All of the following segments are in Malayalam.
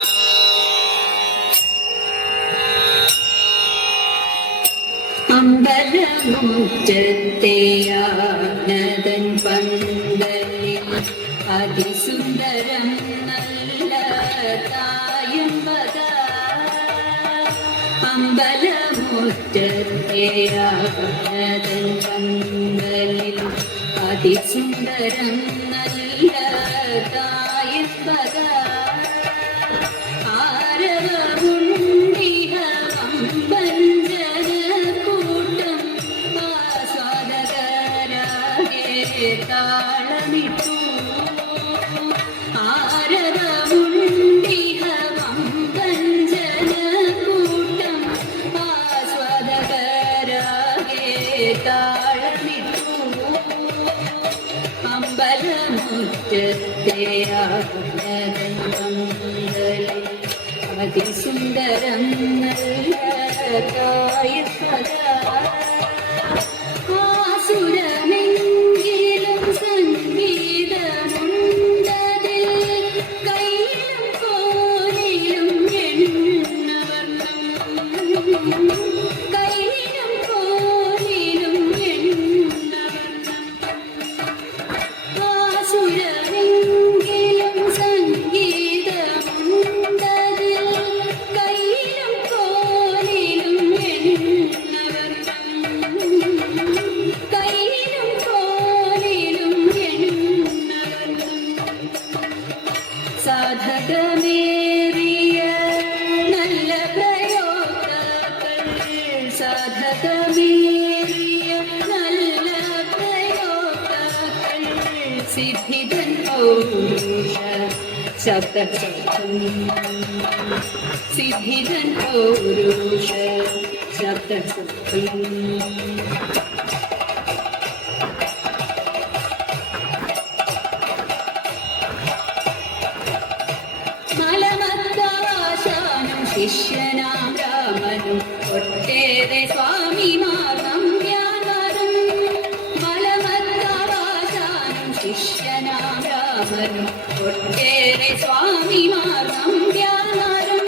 അമ്പലമുറ്റത്തെയാനതൻ പന്തലിൽ അതിസുന്ദരം നല്ല തായമ്പക. അമ്പലമുറ്റത്തെയാനതൻ പന്തലിൽ അതിസുന്ദരം നല്ല തായമ്പക. താളമിട്ടു ആരവമുണ്ടിഹവം കഞ്ചനകൂട്ടം ആസ്വാദകരാകെ താളമിട്ടു. അമ്പലമുറ്റത്തെയാനതൻ പന്തലിൽ അതിസുന്ദരം നല്ല കായപ്പക. സാധകമേറിയ നല്ല പ്രയോക്താക്കൾ, സാധകമേറിയ നല്ല പ്രയോക്താക്കൾ, സിദ്ധിതൻ പൗരുഷ ശബ്ദം, സിദ്ധിതൻ പൗരുഷ ശബ്ദം. ശിഷ്യനാം രാമനും ഒട്ടേറെ സ്വാമിമാർ നമ്പ്യാരും. മലമത്താവാശാനും ശിഷ്യനാം രാമനും ഒട്ടേറെ സ്വാമിമാർ നമ്പ്യാരും.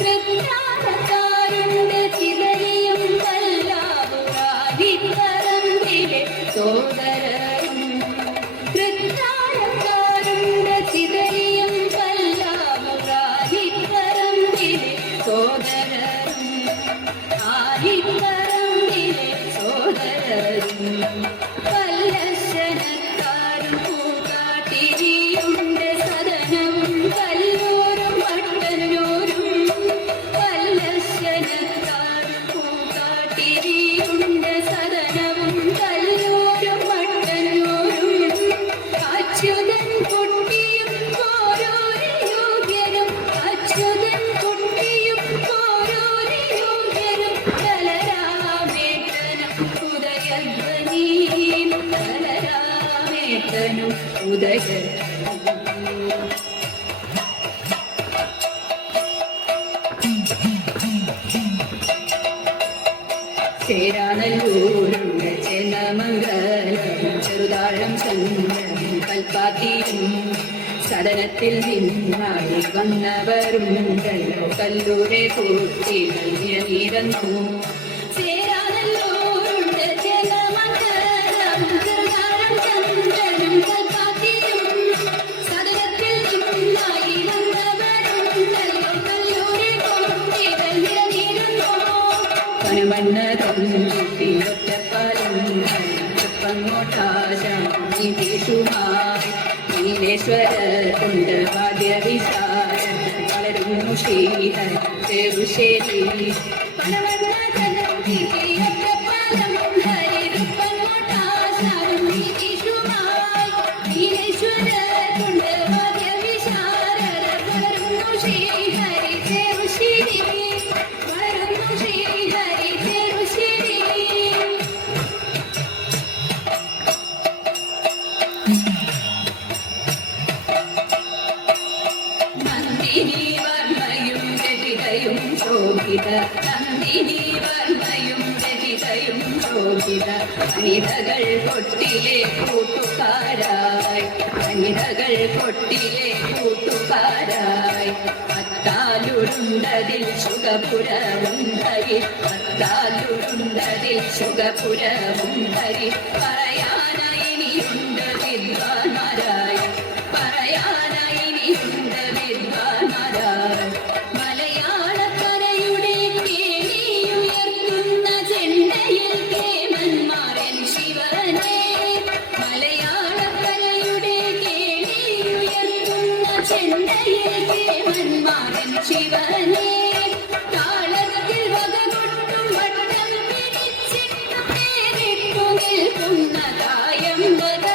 തൃത്താരക്കാരുണ്ട് ചിതറിയും കല്ലാവുരാരിത്തരത്തിലെ സോദരരും. തൃത്താരക്കാരുണ്ട് ചിതറിയും സോദരരും ആരിപ്പറമ്പിലെ സോദരരും. പല്ലശനക്കാരും പൂക്കാട്ടിരിയുണ്ട് സദനവും കല്ലൂരും പട്ടന്നൂരും. പല്ലശനക്കാരും പൂക്കാട്ടിരിയുണ്ട് സദനവും കല്ലൂരും പട്ടന്നൂരും. അച്യുതൻ കുട്ടിയും ഓരോരോ യോഗ്യരും, അച്യുതൻ ഉദയ. ചേരാനല്ലൂരുണ്ട് ചെന്നമംഗലം ചെറുതാഴം ചന്ദ്രൻ കൽപ്പാത്തിയും. സദനത്തിൽ നിന്നായി വന്നവരുണ്ടല്ലോ കല്ലൂരെ കൂട്ടികൾ നിരന്നു. ഒറ്റപ്പാലം നീലേശ്വര കൊണ്ട് വാദ്യവിശാരം വളരുന്നു ശ്രീഹരി ചെറുശ്ശേരി. നീലേശ്വര കൊണ്ട് വാദ്യവിശാരം വളരുന്നു ശ്രീഹരി ചെറുശ്ശേരി. നന്ദിനി വർമ്മയും രചിതയും ശോഭിത, നന്ദിനി വർമ്മയും രചിതയും ശോഭിത. വനിതകൾ കൊട്ടിലെ കൂട്ടുകാരായി, വനിതകൾ കൊട്ടിലെ കൂട്ടുകാരായി. പത്താലുരുണ്ടതിൽ സുഖപുരവും ഹരി പത്താലുരുണ്ടതിൽ സുഖപുരവും ഹരി പറയാനായിനിയുണ്ട് വിദ്വാൻമാരായി പറയാനായിനിയുണ്ട് വിദ്വാൻമാരായി മലയാളക്കരയുടെ കേളിയുയർത്തുന്ന ചെണ്ടയിൽ കേമന്മാരൻ ശിവനെ മലയാളക്കരയുടെ കേളിയുയർത്തുന്ന ചെണ്ടയിൽ കേമന്മാരൻ ശിവനെ താളത്തിൽ വകകൊട്ടും വട്ടം പിടിച്ചിട്ടു പേരിട്ടു നിൽക്കുന്ന തായമ്പക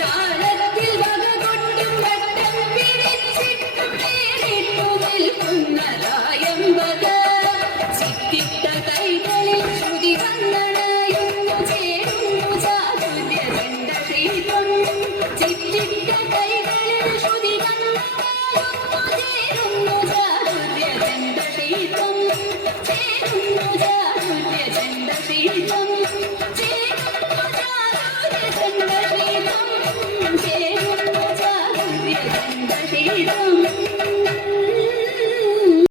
താളത്തിൽ വകകൊട്ടും വട്ടം പിടിച്ചിട്ടു പേരിട്ടു നിൽക്കുന്ന തായമ്പക ചിത്തിട്ട കൈകളിൽ ശ്രുതി വന്നണയുന്നു ചേരുന്നു ചാതുര്യ ചെണ്ടശ്രീതം ചിത്തിട്ട കൈകളിൽ ശ്രുതി വന്നണയുന്നു ചേരുന്നു ചാതുര്യ ചെണ്ടശ്രീതം ചേരുന്നു ചാതുര്യ ചെണ്ടശ്രീതം ചേരുന്നു ചാതുര്യ ചെണ്ടശ്രീതം ചേരുന്നു ചാതുര്യ ചെണ്ടശ്രീതം